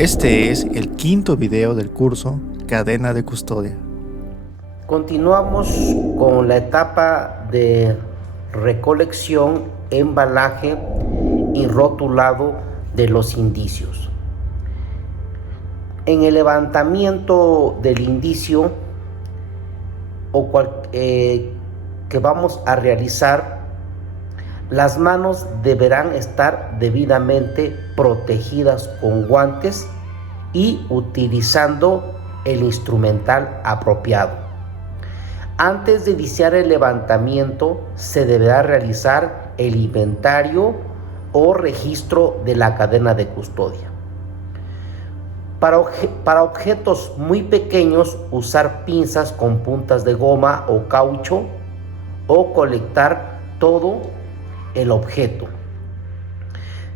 Este es el quinto video del curso Cadena de Custodia. Continuamos con la etapa de recolección, embalaje y rotulado de los indicios. En el levantamiento del indicio que vamos a realizar, las manos deberán estar debidamente protegidas con guantes y utilizando el instrumental apropiado. Antes de iniciar el levantamiento, se deberá realizar el inventario o registro de la cadena de custodia. Para objetos muy pequeños, usar pinzas con puntas de goma o caucho o colectar todo el objeto.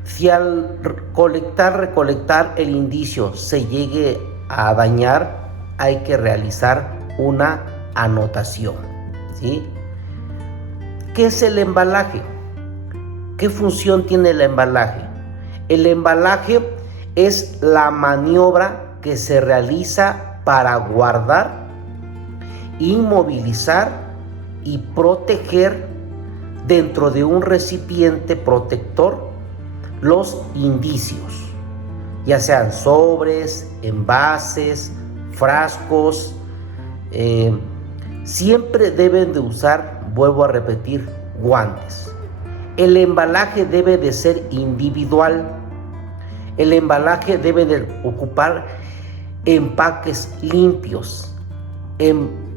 Si al recolectar el indicio se llegue a dañar, hay que realizar una anotación, ¿sí? ¿Qué es el embalaje? ¿Qué función tiene el embalaje? El embalaje es la maniobra que se realiza para guardar, inmovilizar y proteger dentro de un recipiente protector los indicios, ya sean sobres, envases, frascos. Siempre deben de usar, vuelvo a repetir, guantes. El embalaje debe de ser individual. El embalaje debe de ocupar empaques limpios,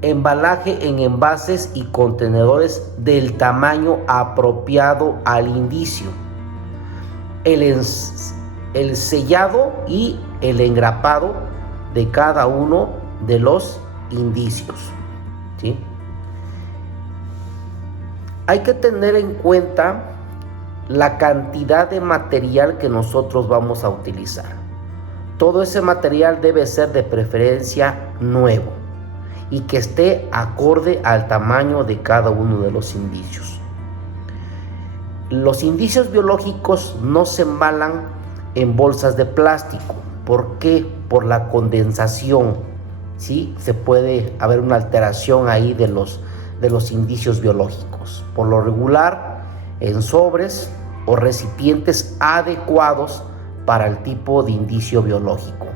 embalaje en envases y contenedores del tamaño apropiado al indicio, el sellado y el engrapado de cada uno de los indicios, ¿sí? Hay que tener en cuenta la cantidad de material que nosotros vamos a utilizar. Todo ese material debe ser de preferencia nuevo y que esté acorde al tamaño de cada uno de los indicios. Los indicios biológicos no se embalan en bolsas de plástico. ¿Por qué? Por la condensación, ¿sí? Se puede haber una alteración ahí de los indicios biológicos. Por lo regular, en sobres o recipientes adecuados para el tipo de indicio biológico.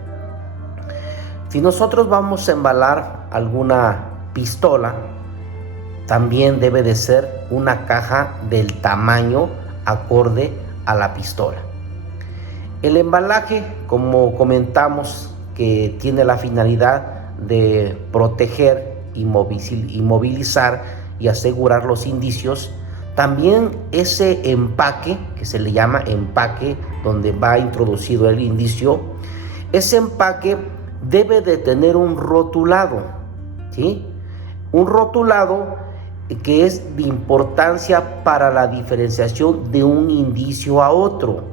Si nosotros vamos a embalar alguna pistola, también debe de ser una caja del tamaño acorde a la pistola. El embalaje, como comentamos, que tiene la finalidad de proteger, inmovilizar y asegurar los indicios. También ese empaque, que se le llama empaque, donde va introducido el indicio, ese empaque debe de tener un rotulado, ¿sí? Un rotulado que es de importancia para la diferenciación de un indicio a otro.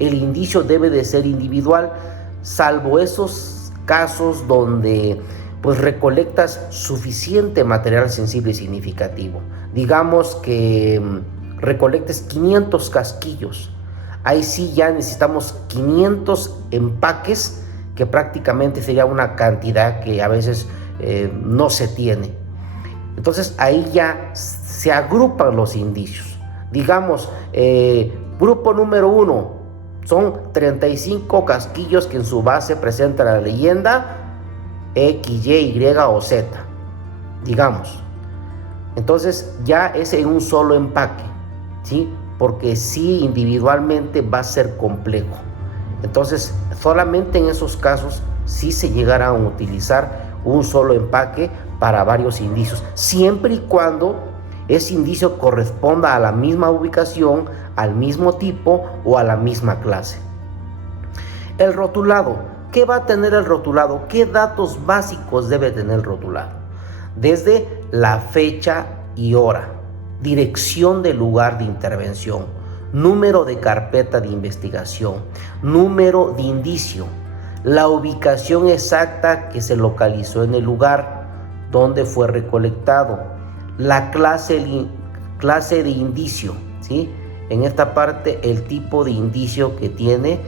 El indicio debe de ser individual, salvo esos casos donde pues recolectas suficiente material sensible y significativo. Digamos que recolectes 500 casquillos. Ahí sí ya necesitamos 500 empaques, que prácticamente sería una cantidad que a veces no se tiene. Entonces ahí ya se agrupan los indicios. Digamos, grupo número 1 son 35 casquillos que en su base presentan la leyenda X, Y o Z, digamos. Entonces ya es en un solo empaque, ¿sí? Porque sí, individualmente va a ser complejo. Entonces solamente en esos casos sí se llegará a utilizar un solo empaque para varios indicios, siempre y cuando ese indicio corresponda a la misma ubicación, al mismo tipo o a la misma clase. El rotulado. ¿Qué va a tener el rotulado? ¿Qué datos básicos debe tener el rotulado? Desde la fecha y hora, dirección del lugar de intervención, número de carpeta de investigación, número de indicio, la ubicación exacta que se localizó en el lugar donde fue recolectado, la clase de indicio, ¿sí? En esta parte, el tipo de indicio que tiene,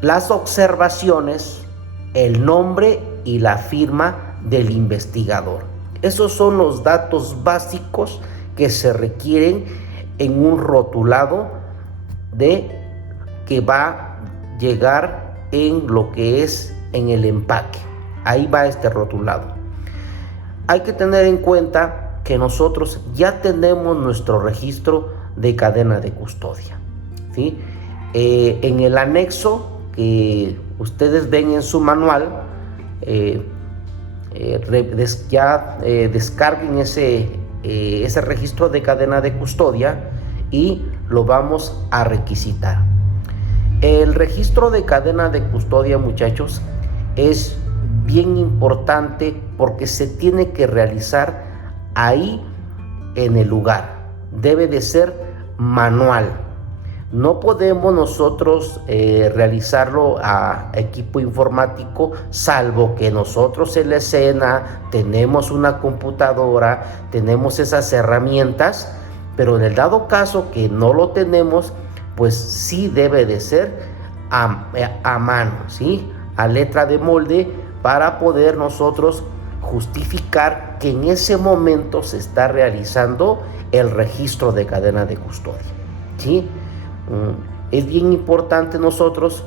las observaciones, el nombre y la firma del investigador. Esos son los datos básicos que se requieren en un rotulado que va a llegar en lo que es en el empaque. Ahí va este rotulado. Hay que tener en cuenta que nosotros ya tenemos nuestro registro de cadena de custodia, ¿sí? En el anexo que ustedes ven en su manual, descarguen ese registro de cadena de custodia y lo vamos a requisitar. El registro de cadena de custodia, muchachos, es bien importante porque se tiene que realizar ahí en el lugar. Debe de ser manual. No podemos nosotros realizarlo a equipo informático, salvo que nosotros en la escena tenemos una computadora, tenemos esas herramientas, pero en el dado caso que no lo tenemos, pues sí debe de ser a mano, ¿sí? A letra de molde, para poder nosotros justificar que en ese momento se está realizando el registro de cadena de custodia, ¿sí? Es bien importante nosotros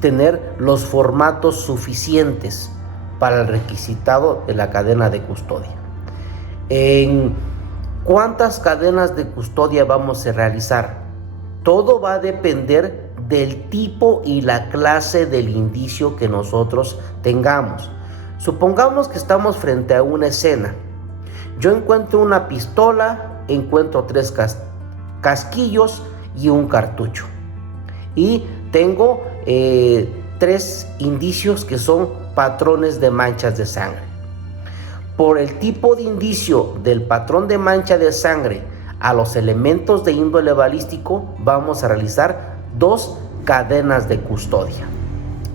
tener los formatos suficientes para el requisitado de la cadena de custodia. ¿En cuántas cadenas de custodia vamos a realizar? Todo va a depender del tipo y la clase del indicio que nosotros tengamos. Supongamos que estamos frente a una escena. Yo encuentro una pistola, encuentro 3 casquillos y un cartucho. Y tengo 3 indicios que son patrones de manchas de sangre. Por el tipo de indicio del patrón de mancha de sangre a los elementos de índole balístico, vamos a realizar 2 cadenas de custodia,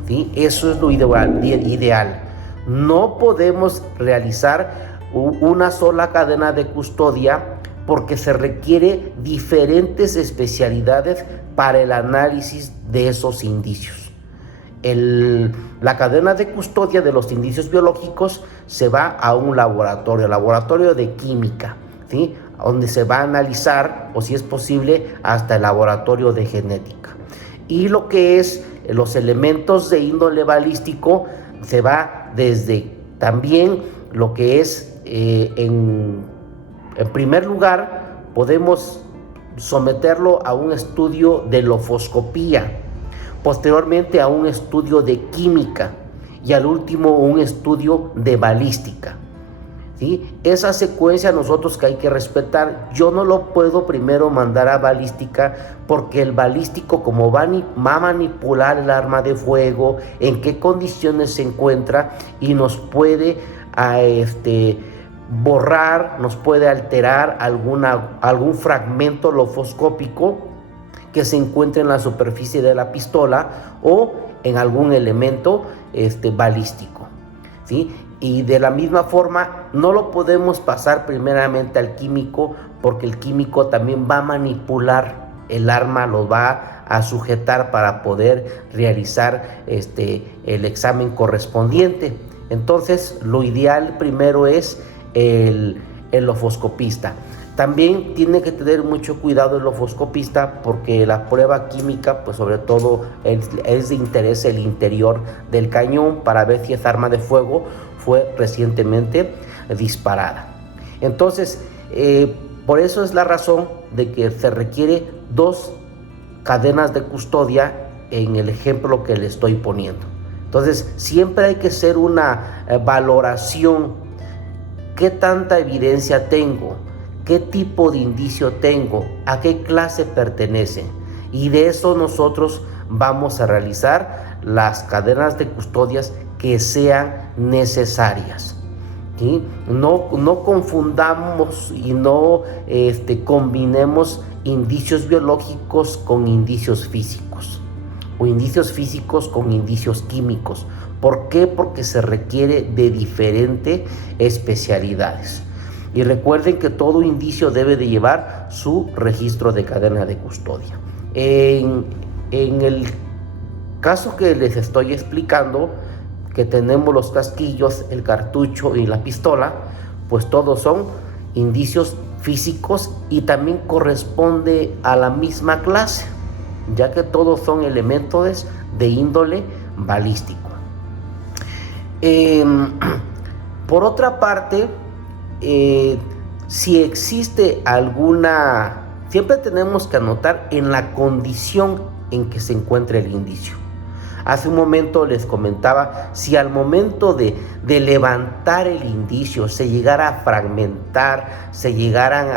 ¿sí? Eso es lo ideal. No podemos realizar una sola cadena de custodia porque se requiere diferentes especialidades para el análisis de esos indicios. La cadena de custodia de los indicios biológicos se va a un laboratorio de química, ¿sí? Donde se va a analizar, o si es posible, hasta el laboratorio de genética. Y lo que es los elementos de índole balístico, se va desde también lo que es, en primer lugar, podemos someterlo a un estudio de lofoscopía, posteriormente a un estudio de química y al último un estudio de balística, ¿sí? Esa secuencia nosotros que hay que respetar. Yo no lo puedo primero mandar a balística porque el balístico, como va a manipular el arma de fuego, en qué condiciones se encuentra, y nos puede borrar, nos puede alterar algún fragmento lofoscópico que se encuentre en la superficie de la pistola o en algún elemento balístico, ¿sí? Y de la misma forma no lo podemos pasar primeramente al químico, porque el químico también va a manipular el arma, lo va a sujetar para poder realizar el examen correspondiente. Entonces lo ideal primero es el lofoscopista. También tiene que tener mucho cuidado el lofoscopista, porque la prueba química, pues sobre todo es de interés el interior del cañón para ver si esa arma de fuego fue recientemente disparada. Entonces, por eso es la razón de que se requiere 2 cadenas de custodia en el ejemplo que le estoy poniendo. Entonces, siempre hay que hacer una valoración. ¿Qué tanta evidencia tengo? ¿Qué tipo de indicio tengo? ¿A qué clase pertenece? Y de eso nosotros vamos a realizar las cadenas de custodias que sean necesarias, ¿sí? No confundamos y no combinemos indicios biológicos con indicios físicos, o indicios físicos con indicios químicos. ¿Por qué? Porque se requiere de diferentes especialidades. Y recuerden que todo indicio debe de llevar su registro de cadena de custodia. En el Caso que les estoy explicando, que tenemos los casquillos, el cartucho y la pistola, pues todos son indicios físicos y también corresponde a la misma clase, ya que todos son elementos de índole balístico. Por otra parte, si existe alguna, siempre tenemos que anotar en la condición en que se encuentra el indicio. Hace un momento les comentaba, si al momento de levantar el indicio se llegara a fragmentar, se llegaran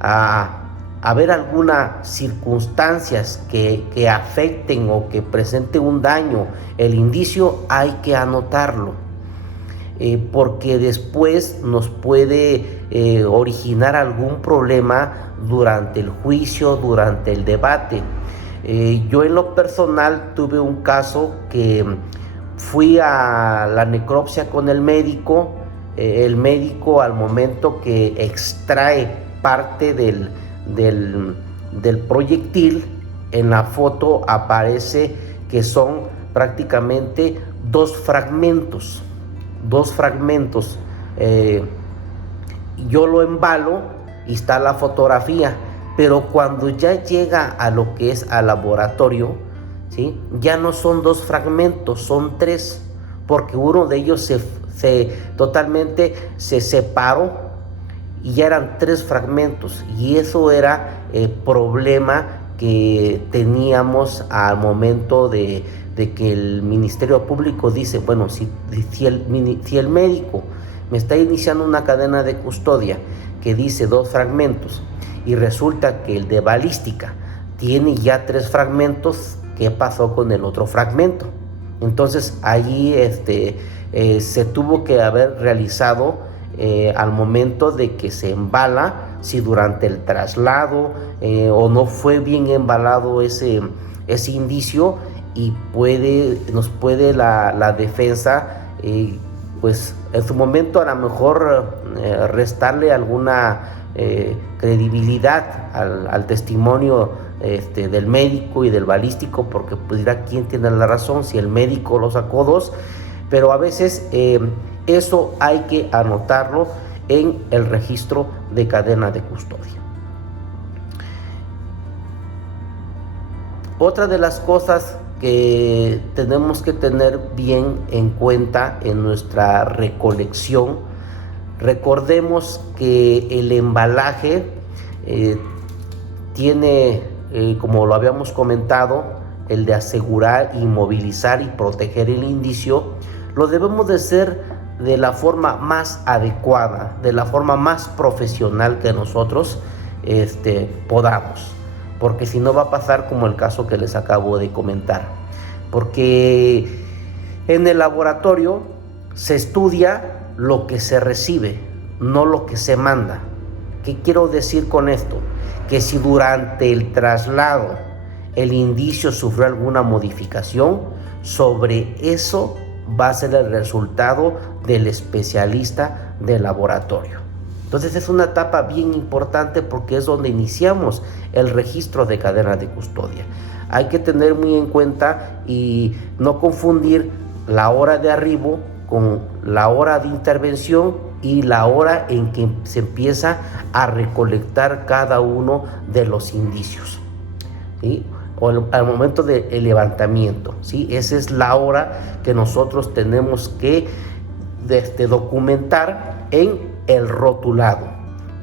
a ver algunas circunstancias que afecten o que presente un daño el indicio, hay que anotarlo, porque después nos puede originar algún problema durante el juicio, durante el debate. Yo en lo personal tuve un caso que fui a la necropsia con el médico. El médico, al momento que extrae parte del proyectil, en la foto aparece que son prácticamente dos fragmentos. Yo lo embalo y está la fotografía, pero cuando ya llega a lo que es al laboratorio, ¿sí?, ya no son dos fragmentos, son tres, porque uno de ellos totalmente se separó y ya eran tres fragmentos, y eso era el problema que teníamos al momento de que el Ministerio Público dice, bueno, si el médico me está iniciando una cadena de custodia que dice dos fragmentos y resulta que el de balística tiene ya tres fragmentos, ¿qué pasó con el otro fragmento? Entonces allí se tuvo que haber realizado al momento de que se embala, si durante el traslado o no fue bien embalado ese indicio, y nos puede la defensa pues en su momento a lo mejor restarle alguna credibilidad al testimonio del médico y del balístico, porque pues dirá quién tiene la razón, si el médico lo sacó dos, pero a veces eso hay que anotarlo en el registro de cadena de custodia. Otra de las cosas que tenemos que tener bien en cuenta en nuestra recolección, recordemos que el embalaje tiene, como lo habíamos comentado, el de asegurar, inmovilizar y proteger el indicio. Lo debemos de hacer de la forma más adecuada, de la forma más profesional que nosotros podamos, porque si no va a pasar como el caso que les acabo de comentar, porque en el laboratorio se estudia lo que se recibe, no lo que se manda. ¿Qué quiero decir con esto? Que si durante el traslado el indicio sufrió alguna modificación, sobre eso va a ser el resultado del especialista del laboratorio. Entonces es una etapa bien importante porque es donde iniciamos el registro de cadena de custodia. Hay que tener muy en cuenta y no confundir la hora de arribo con la hora de intervención y la hora en que se empieza a recolectar cada uno de los indicios, ¿sí? O al momento del levantamiento, ¿sí? Esa es la hora que nosotros tenemos que documentar en el rotulado,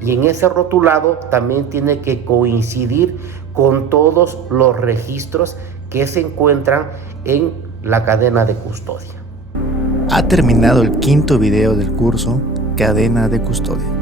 y en ese rotulado también tiene que coincidir con todos los registros que se encuentran en la cadena de custodia. Ha terminado el quinto video del curso Cadena de Custodia.